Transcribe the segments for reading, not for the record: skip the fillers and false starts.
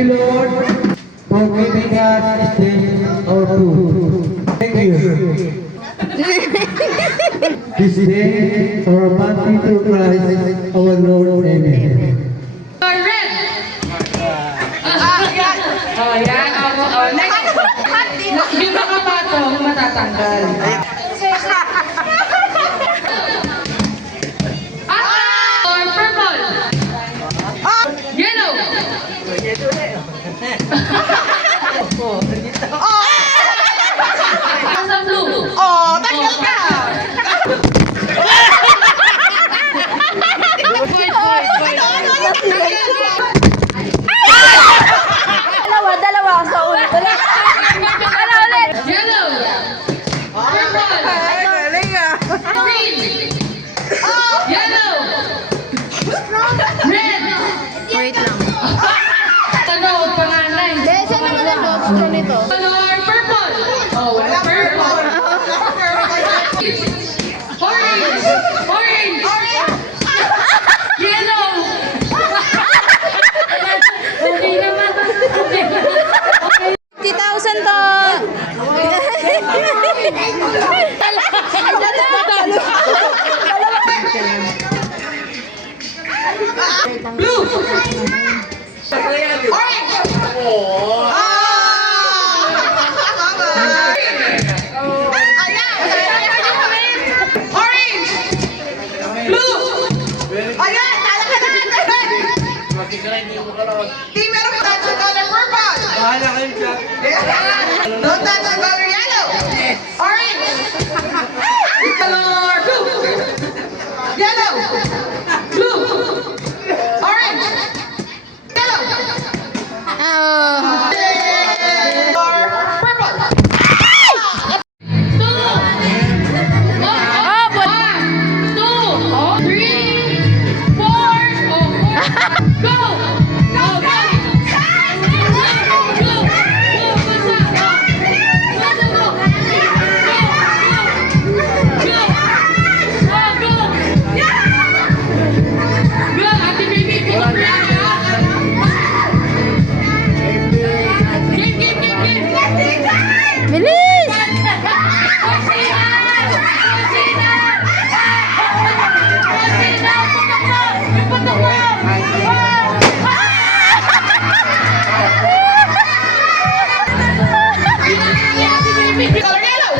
you, Lord, for giving us this our food. Thank you. This day, our body through Christ, our Lord. Amen. Red! Oh, yan. Oh, next. Yung mga patong matatanggal. Or purple. Yellow. Sa blue. Oh, tagal ka! Dalawa sa ulo. Ulit. Yellow. Purple. Green. Yellow. Red. Wait lang. Ano, panganay? Desa naman ang lobster nito. Color purple. Oh, wala purple. Orange. Orange. Yellow. Okay naman. Okay. 50,000 to! Blue. Orange. Orange. Blue. Ayan, talaga na! Di meron pa tayo color purple! Don't touch the color yellow! Orange! Color blue. Yellow! Blue. Orange! Yellow! Oh. Or purple! Bilis! Color yellow!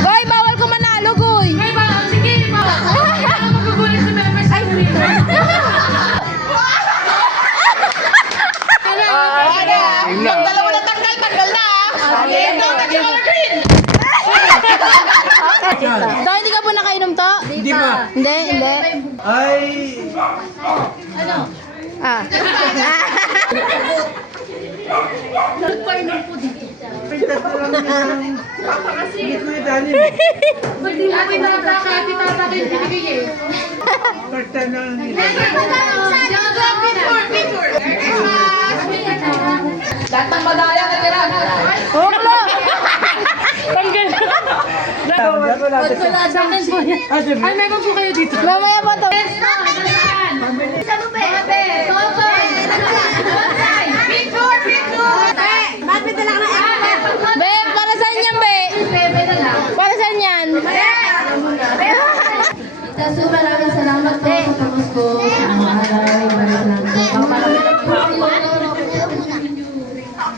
Goy, bawal ko manalo, Goy! May ba? Sige, ma. Ano magugulit si Meme sa dito? Yung dalawa na tanggal na! Don't touch the color green! To, hindi ka po nakainom to? Hindi ba? Hindi, hindi. Ay! Ah. Hindi ko yung dali. Ba't di natin tataka yung binigay eh? First time na lang nila. Picture! Lahat ng madaya na nila! Wala! Ay, meron po kayo dito. Mamaya pa to. Picture! Bakit na lang na Be, para saan yan, Be? Para saan yan? Maraming salamat po sa pagos ko sa mga alay, balik lang po.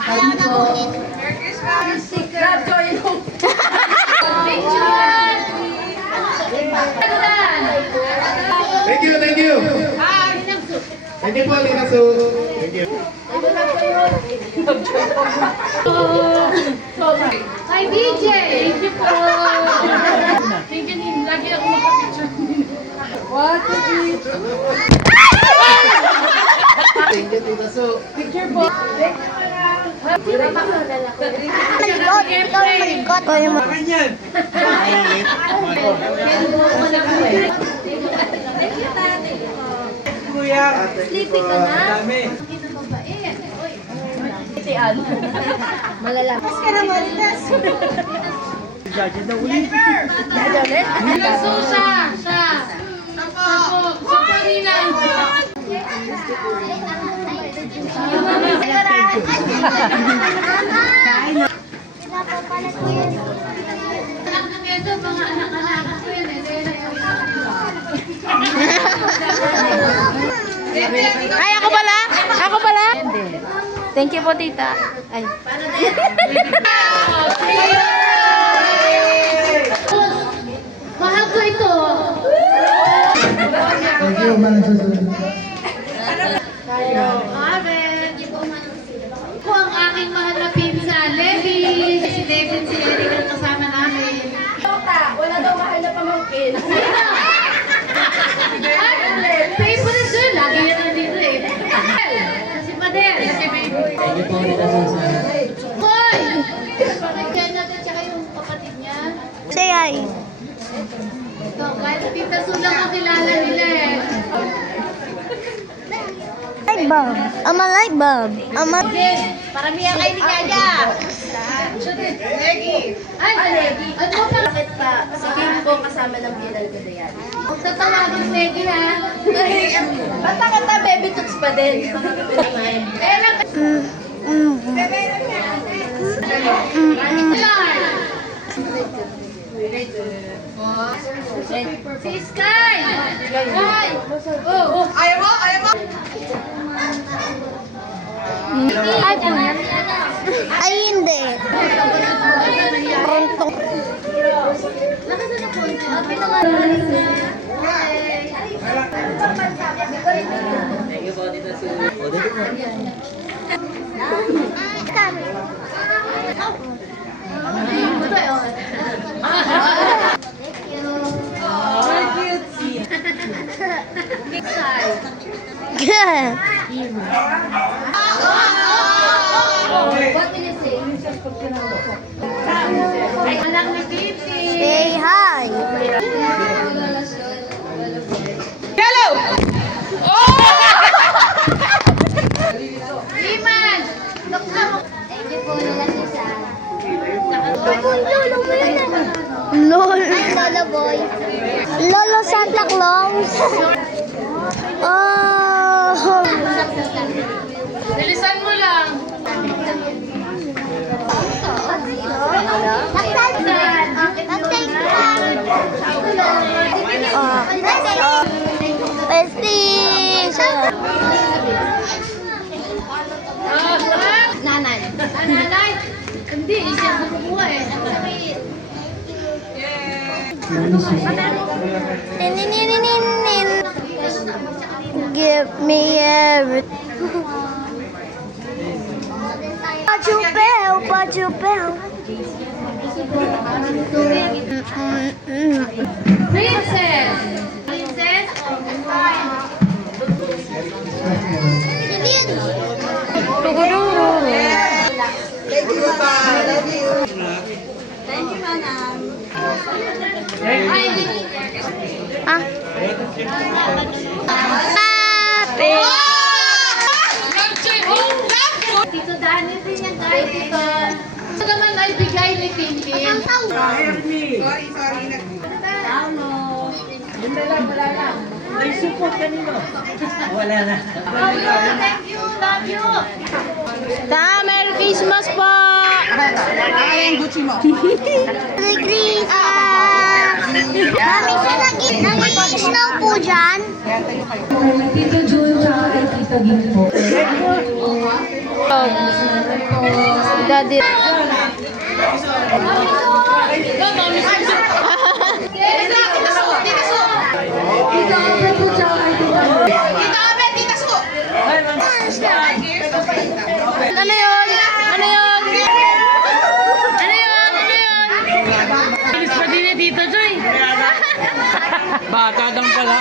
Sabi po, Thank you, thank you. Thank you po, Lina Su. Thank you. Hi, DJ! Thank you po! Thank you, Nin. Lagi ako magpa-picture. What? Thank you, Tita Su. Picture po. Malikot. Ikaw yung malikot. Ikaw yung malikot. Sleepy ka na? Malalakas ka na, Maritas. Nagso siya. Sampo nilang. Anak na ito, mga anak-anak ko yan. Ay, ako pala? Ako pala? Thank you po, tita. Ay. Mahal ko ito. Thank you, Manang Susunod. Ako ang aking mahal na pinsan, Levi. Si Levi, si Eric ang kasama namin. Wala daw mahal na pamangkin. Ay, favorite girl. Lagi yan nandito eh. Si Pader. Si Baby. Thank you po, Tita Susan. Hoy! Kaya natin tsaka yung kapatid niya. Sayay. Ito, kahit Tita Sulang ang kilala nila eh. Light bulb. I'm a light bulb. I'm a... Paramihan kayo ni Kaya. Ay, ano pa? Bakit pa? Si Kim po kasama ng bilan ko na yan. Huwag tatawagin Peggy ha. Bata ka ta, baby toots pa din. Si Sky! Sky! Oh, Ayaw mo? Ayaw mo? Ay, po yan. Ay, hindi. Pronto. Good. Ay, anak ni Titi. Say hi. Hello! Iman! LOL. Lolo boy. Lolo Santa Claus. Oh. Dalisan mo lang. Nanay. Nanay! Hindi, siya kumukuha eh. Give me everything. Pachupel, pachupel. Princess! Princess? Ah. Happy. Tito Dani din yan tayo, tito. Ito naman ay bigay ni Tintin. Thank you, love you. Merry Christmas po! Ay, yung Gucci mo. Merry Christmas! Mami, siya nag-snow po dyan? Tito Jun, tsaka kay Tito Gin po. Daddy. Tito Albert po, tsaka kay Tito Gin. Tita Abe, Tita Su! Ano yun? Ano yun? Ano yun? Ano yun? Alis pa din ni Tito Joy. Bata lang pala.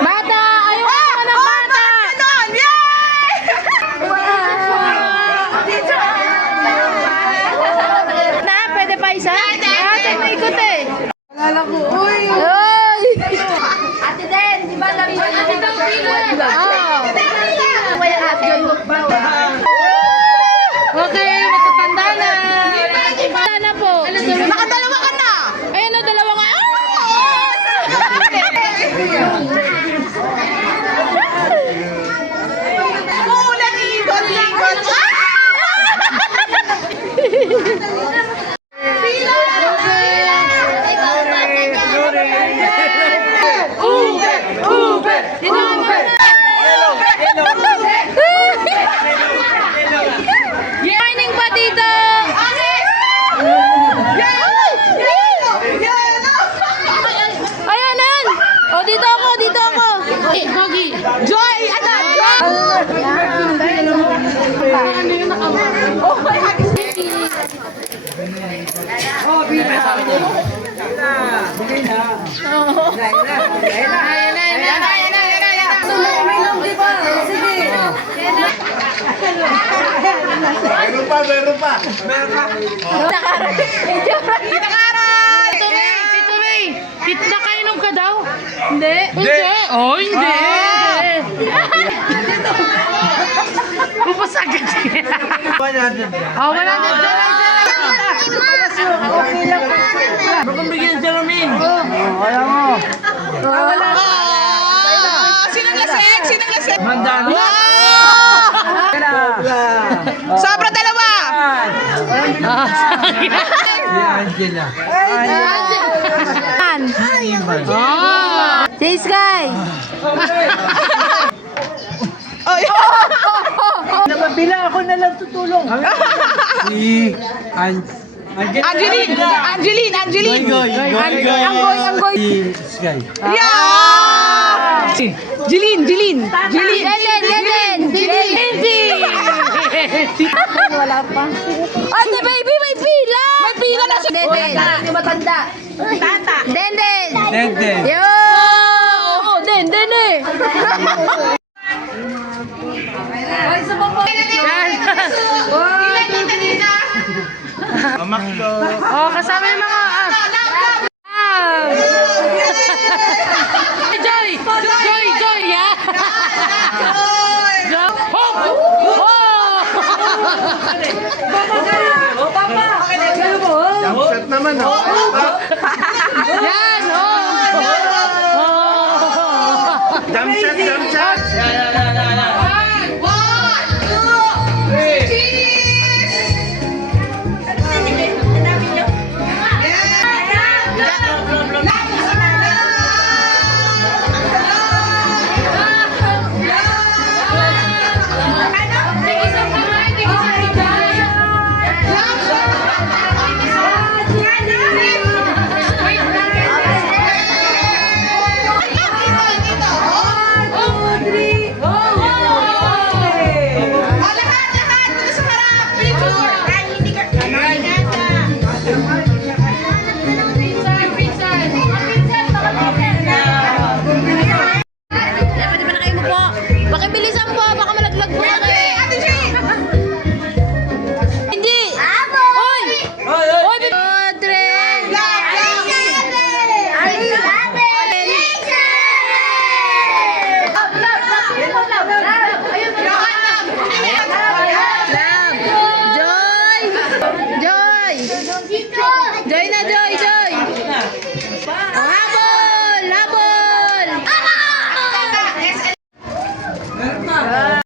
Bata! Ayaw ko naman ng bata! Ganon! Yeah! ako. Uy! Ay! Ate Den, di ba lang yun? Ate daw, Peter. Kaya half joy walk ba? Okay, matatanda na. Wala na po. Nakadalawa ka na. Ayun na, dalawa nga. Ulan, ikot, ikot. Shining pa dito. Ayan, ayan. O, dito ako, dito ako. Gogi. Joy, ano? Joy. Meron pa, meron pa. Tito May, nakainom ka daw? Hindi. Hindi. Oh, hindi. Upos agad siya. Oh, wala na dyan. Sinang lasing? Sinang lasing? Sobra dalawa. Si Sky. Oh, Angeline! Angeline! Angeline! Anggoy! Yeah! Jeline! Jeline! Jeline! Leden. Wala pa. Ate, baby, may pila. May pila na siya. Denden. Yung matanda. Tata! Denden. Denden. Yo! Oo, Denden eh. Ay, sa po. Oh, kasama yung mga... Joy! Joy! Joy! Yeah! Joy! Jump shot naman, oh. Yan! Oh! Jump shot, jump shot. Pwede ba na kayo po? Pakibilisan po, baka malaglag po na kayo. Hindi! Hoy! Hoy! Audrey! Joy! Joy!